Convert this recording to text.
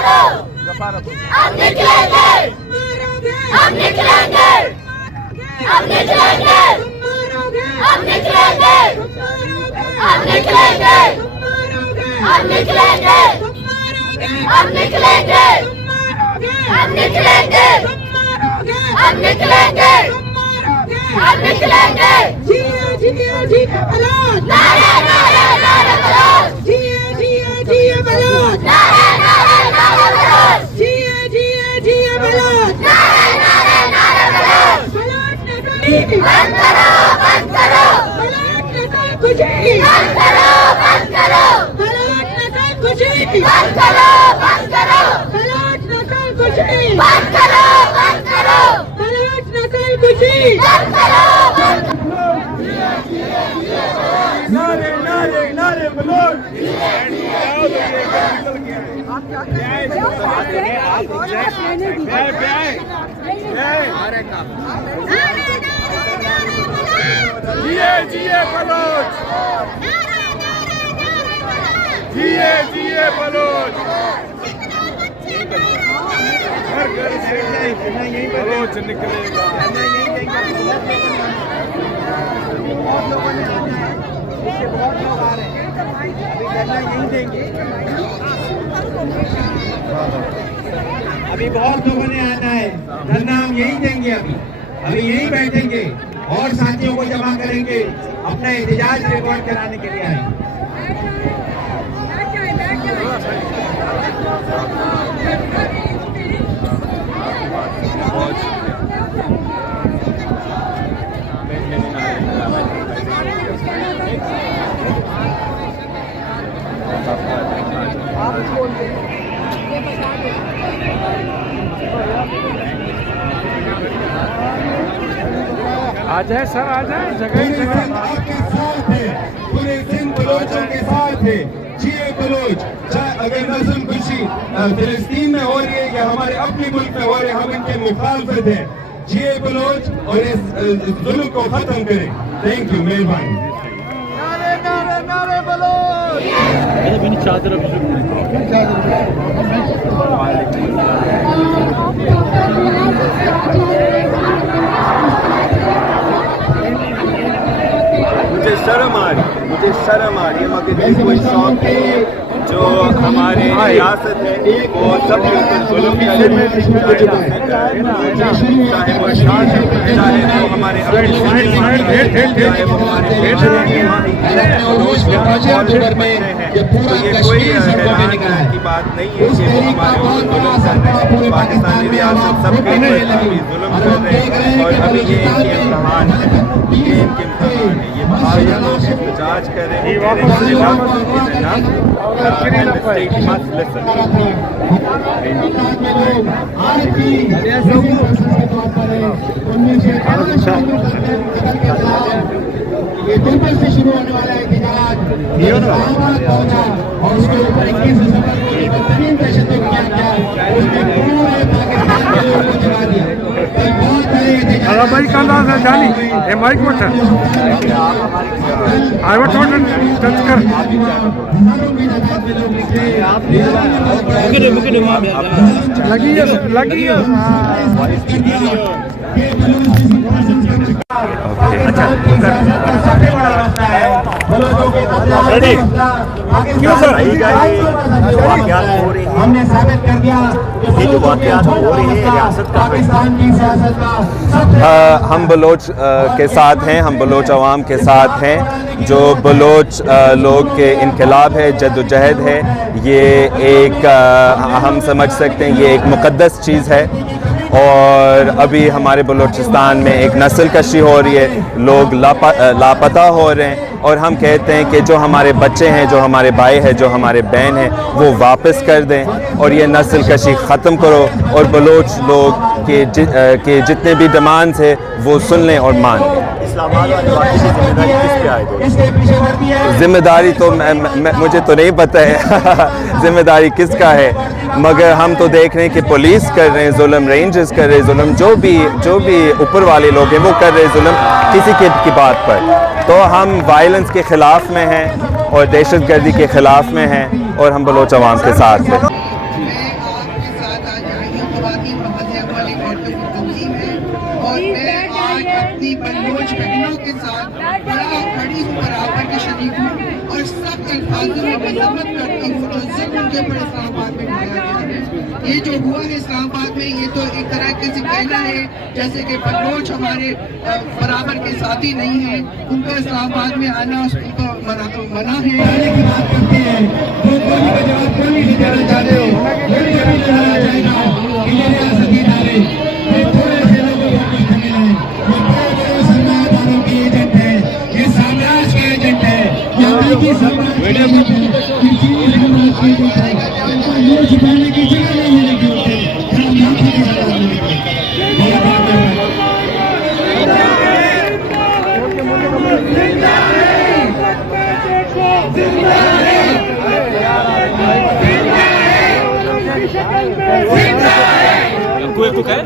हम निकलेंगे, हम निकलेंगे, हम निकलेंगे, हम निकलेंगे, हम निकलेंगे, हम निकलेंगे, हम निकलेंगे, हम निकलेंगे, हम निकलेंगे, हम निकलेंगे। जिए जिए जिए बलोच, नारे नारे नारे बलोच, जिए जिए जिए बलोच, नारे नारे नारे बलोच, जिए जिए जिए बलोच, नारे नारे नारे बलोच। बलोच नस्ल बंद करो, बंद करो, बलोच नस्ल खुशी बंद करो, बंद करो, बलोच नस्ल खुशी बंद करो, बंद करो, बलोच नस्ल खुशी बंद करो, बंद करो, बलोच नस्ल खुशी बंद करो, बंद करो। नारे नारे नारे बलोच। जिए जिए बलोच, जिए जिए बलोच। हर घर से बलोच निकलेगा। बहुत लोगों ने आना है, इससे बहुत लोग आ रहे हैं, अभी धरना यहीं देंगे। अभी बहुत लोगों ने आना है, धरना हम यहीं देंगे। अभी यहीं बैठेंगे और साथियों को जमा करेंगे, अपना एहतजाज रिकॉर्ड कराने के लिए आए। आ जाए सर, आ जाए, जगह आपके साथ है, पूरे दिन बलोचों के साथ है। जिए बलोच, चाहे अगर नस्ल खुशी फिलिस्तीन में हो रही है या हमारे अपने मुल्क में हो रहे, हम इनके मुखालफत है। जिए बलोच और इस जुल्म को खत्म करें। थैंक यू, मेहरबानी। नारे नारे नारे बलोच। चादर मुझे शर्म आ रही है, मगर ये कोई शौक है जो हमारे रियासत है वो सब जुल्म चाहे वो शान है, चाहे वो हमारे चाहे वो हमारे तो ये कोई हैरान की बात नहीं है कि वो हमारे ऊपर जुल्म कर रहे हैं। पाकिस्तानी रियासत सबके ऊपर जुल्म कर रहे हैं और अभी ये इनके इम्तहान है, ये इनके इम्तहान है। ये बाहर लोग एहतजाज कर रहे ये दुबई से शुरू होने वाला एहतजाज और उसके ऊपर 21 दिसंबर को एक बदतरीन तशद्दुद किया गया, उसने पूरे पाकिस्तान के लोगों को जगा दिया। बहुत सारे एहतजाज भाई का नाम है जानी ये माइक मत आई वांट टू टच कर लगी है अच्छा क्यों सर हमने साबित कर दिया ये जो वाक़यात हो रही है रियासत का पाकिस्तान की सियासत का। हम बलोच के साथ हैं, हम बलोच अवाम के साथ हैं। जो बलोच लोग के इनकलाब है, जद्दोजहद है, ये एक हम समझ सकते हैं ये एक मुक़द्दस चीज़ है। और अभी हमारे बलूचिस्तान में एक नस्ल कशी हो रही है, लोग लापता हो रहे हैं और हम कहते हैं कि जो हमारे बच्चे हैं, जो हमारे भाई हैं, जो हमारे बहन हैं, वो वापस कर दें और ये नस्ल कशी ख़त्म करो और बलोच लोग के जितने भी डिमांड्स है वो सुन लें और मान लें। जिम्मेदारी तो मुझे तो नहीं पता है जिम्मेदारी किसका है, मगर हम तो देख रहे हैं कि पुलिस कर रहे हैं जुल्म, रेंजर्स कर रहे हैं जुल्म, जो भी ऊपर वाले लोग हैं वो कर रहे हैं जुल्म किसी की बात पर। तो हम वायलेंस के ख़िलाफ़ में हैं और दहशतगर्दी के ख़िलाफ़ में हैं और हम बलोच अवाम के साथ हैं। कुछ बहनों के साथ खड़ी हूँ, बराबर की शरीक हूँ और सब अल्फाजों में मजम्मत करती हूँ जो जुल्म के ऊपर इस्लामाबाद में ढाया गया है। ये जो हुआ है इस्लामाबाद में, ये तो एक तरह के से कहना है जैसे कि बलोच हमारे बराबर के साथी नहीं है, उनका इस्लामाबाद में आना उनको मना है। की बात करते हैं वो बोली का जवाब क्यों नहीं देना चाहते हो? यही कभी लगाया जाएगा कि ये रियासती इदारे ये थोड़े से लोगों को कुछ नहीं है, ये बड़े बड़े सरमायादारों के एजेंट है, ये साम्राज्य के एजेंट है, ये अमेरिकी साम्राज्य के एजेंट है, ये चीनी साम्राज्य के एजेंट है। इनको मुंह छुपाने की जगह नहीं है कि उनसे हम माफी की जगह नहीं है। बहुत बहुत फोटो कर